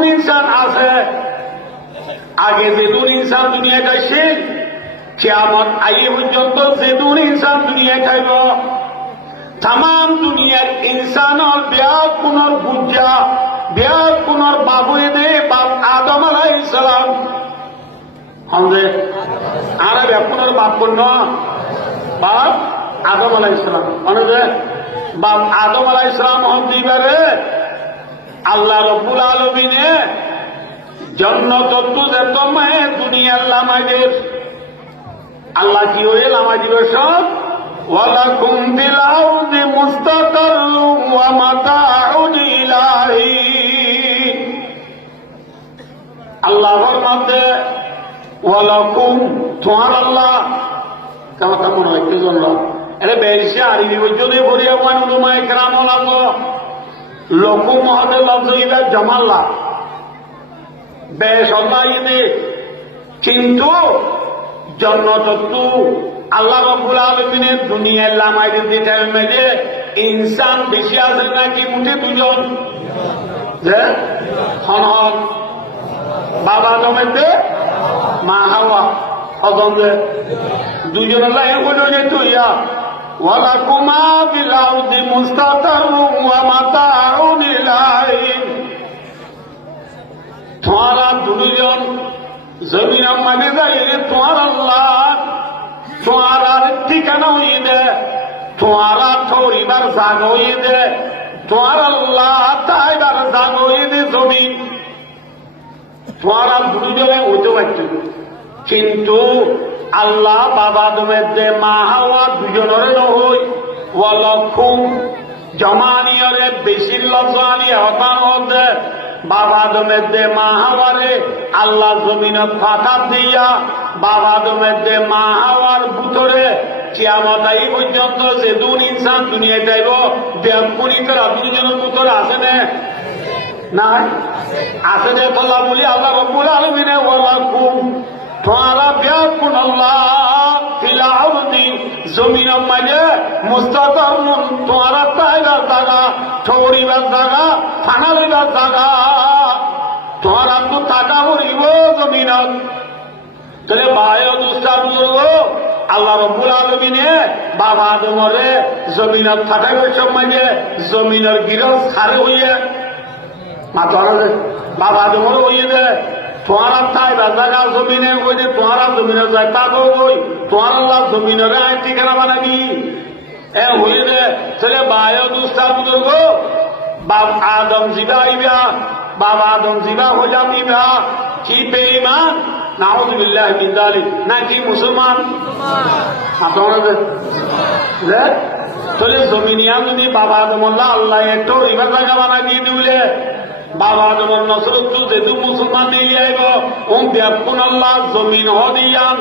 যেদুন ইনসান আছে, আগে যেদুন ইনসান দুনিয়ায় আসছে, কিয়ামত আইয়ে পর্যন্ত যেদুন ইনসান দুনিয়ায় খাইব, তাম দুনিয়ার ইনসানর ব্যাগ পুনর বুঝা, ব্যাগ পুনর বাবুয়ে দে বাপ আদম আলাইহিস সালাম হমদে আর ব্যাগ পুনর বাপ পূর্ণ বাপ আদম আলাইহিস সালাম অনেকে বাপ আদম আলাইহিস সালাম হন দিবারে আল্লাহ রব্বুল আলামিনে জন্নত তুজে তোমায় দুনিয়ার লামাইদের আল্লাহ কি হয়ে লামাই দিবে সব ওয়ালাকুম ফিল আরদি মুস্তাকাররুম ওয়া মাতাউন ইলাহি আল্লাহর মধ্যে ওয়ালাকুম তোমার আল্লাহ কেমন মনে হয় কি জন্য এরে বেশি আরবি যদি বলিয়া মানুষ কেরাম লাগো লকু মহদে লজইবা জামাল্লাহ বেশ আল্লাহ ইনে কিন্তু জন্নতত্তু আল্লাহ রব্বুল আলামিনের দুনিয়ার লামাইদের দিতে মেলে ইনসান বেশি আছে নাকি মুঠে দুজন যে হন বাবা জমেতে মা হাওয়া হজমে দুজন আল্লাহ এ বলে যে তুইয়া ওয়ালাকুমা ফিল আরদি মুস্তাকাররুম ওয়া মাতাউন ইলাহি তোমারা দুজন জমিন মানে যাই তোমার আল্লাহ তোমার ঠিকানা হয়ে দে তোমার থরিবার জাগ হয়ে দে তোমার আল্লাহ তাইবার জাগ হয়ে দে জমিন তোমার দুজনে হইতে পারত কিন্তু আল্লাহ বাবা দমের দে মা হাওয়া দুজনের নহই ওয়ালাকুম জমানিয়রে বেশির লজানি হতান হতে বাবা দমের দে মা হাওয়ারে আল্লাহ জমিনত ফাঁকা দিয়া বাবা দমের দে মা হাওয়ার ভিতরে কিয়ামত আই পর্যন্ত যে দুন ইনসান দুনিয়ায় যাইব ব্যাকুনি করা দুজনের ভিতরে আছে না নাই আছে যে আল্লাহ বলি আল্লাহ রব্বুল আলামিনে ওয়ালাকুম তোমারা ব্যাকুন আল্লাহ ফিল আরদি জমিনের মাঝে মুস্তাকাররুম তোমারা তাইবার জায়গা ঠৌরিবার জায়গা ফানালিবার জায়গা তোমারা তো টাকা হইব জমিনত তাহলে বায় দুষ্টার বুজুর্গ আল্লাহ রব্বুল আলামিনে বাবা আদমরে জমিনত থাকাইবার সময় জমিনের গিরস খারে হইয়ে মাথা বাবা আদমরে হইয়ে দে তোমারা তাইবার জায়গা জমিনে কই যে তোমারা জমিনের যায় তাকো কই তোমার আল্লাহ জমিনের আয় ঠিকানা বানাবি এ হইয়ে দে তাহলে বায় দুষ্টার বুজুর্গ বাপ আদম জিবা আইবা বাবা আদম জিবা হয়ে যাবিবা কি বেঈমান নাউযুবিল্লাহ মিন যালিক নাকি মুসলমান তাহলে জমিনিয়ান যদি বাবা আদম আল্লাহ একটু এবার জায়গা বানাই দিয়ে দিলে বাবা আদমের নসরত যেহেতু মুসলমান নিয়ে আইব ও দেখুন আল্লাহ জমিন হদিয়ান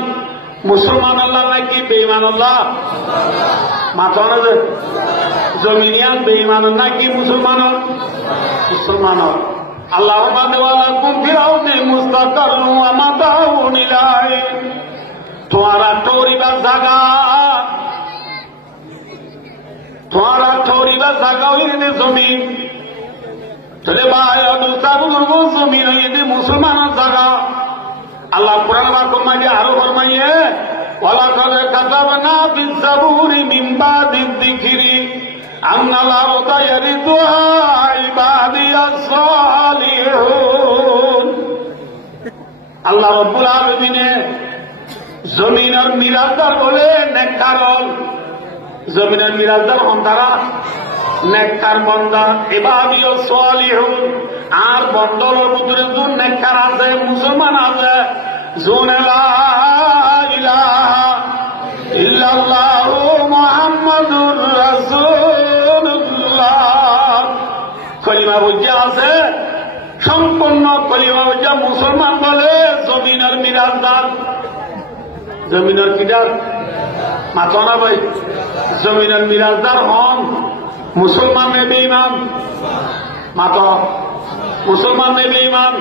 মুসলমান আল্লাহ নাকি বেঈমান আল্লাহ মাথা জমিনিয়ান বেঈমান নাকি মুসলমান মুসলমান আল্লাহ ওয়ালাকুম ফিল আরদি মুস্তাকাররুম ওয়া মাতাউন ইলাহি তোমারা ঠৌরিবার জায়গা তোমারা ঠৌরিবার জায়গা হইলে জমিন তাহলে ভাই জমিন হইলে মুসলমানের জায়গা আল্লাহ কোরআন মাঝে আরো ফরমাইয়ে ওয়ালাকাদ কাতাবনা ফিজ জাবুরি মিন বাদিদ যিকরি আন্নাল আরদা ইয়ারিথুহা ইবাদিয়াস সালিহুন আল্লাহ রব্বুল আলামিনে জমিনের মিরাজদার বলে নেককারল জমিনের মিরাজদার হন্তারা নেককার বান্দা ইবাদিয়াস সালিহুন আর বন্দরের ভিতরে যোন নেককার আছে মুসলমান আছে যোন লা ইলাহা ইল্লাল্লাহু মুহাম্মাদুর রাসূলুল্লাহ কলিমা বুঝা আছে সম্পূর্ণ কলিমা বুঝা মুসলমান বলে জমিনের মিরাজদার জমিনের কিদার মাথা না ভাই জমিনের মিরাজদার হন মুসলমান নে বেঈমান মাথা মুসলমান নে বেঈমান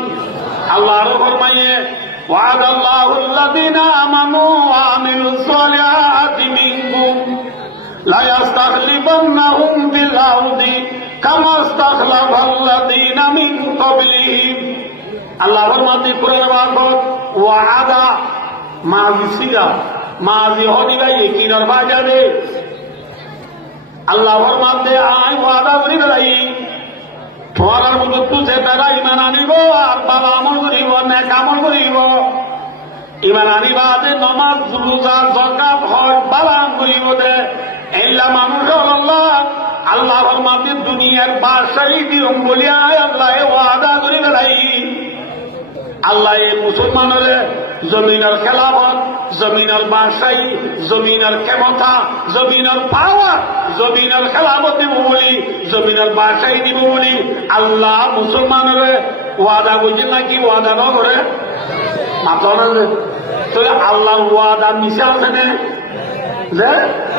আল্লাহ আরো ফরমাইয়ে وعد الله الذين آمنوا وعملوا الصالحات منكم لا يستخلفنهم في الأرض كما استخلف الذين من قبلهم আল্লাহর মাঝে কোরআন বাবদ ওয়াদা মাজি সিগা মাজি হদি ভাই কিনার বাজারে আল্লাহর মাঝে আই ওয়াদা করি বেড়াই তোমার মতো তুসে তারা ইমান আনিব আর বাবা আমল করিব নেক আমল করিব ইমান আনিবা যে নমাজ রোজা যাকাত হয় বাবা করিব দে এইলা মানুষ আল্লাহ আল্লাহর মাঝে দুনিয়ার বাদশাহী দিম বলিয়া আল্লাহ ওয়াদা করি বেড়াই আল্লাহ এই মুসলমানের জমিনের খেলাফত জমিনের বাদশাহী জমিনের ক্ষমতা জমিনের পাওয়ার জমিনের খেলাফত দিব বলি জমিনের বাদশাহী দিব বলি আল্লাহ মুসলমানের ওয়াদা বুঝছেন নাকি ওয়াদা ন করে মাথা তো আল্লাহর ওয়াদা মিশে আছে না যে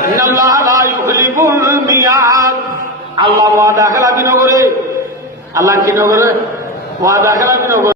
ইন্নাল্লাহ লা ইউখলিফুল মিয়াদ আল্লাহ ওয়াদা খেলাপি ন করে আল্লাহ কি ন করে ওয়াদা খেলাপি ন করে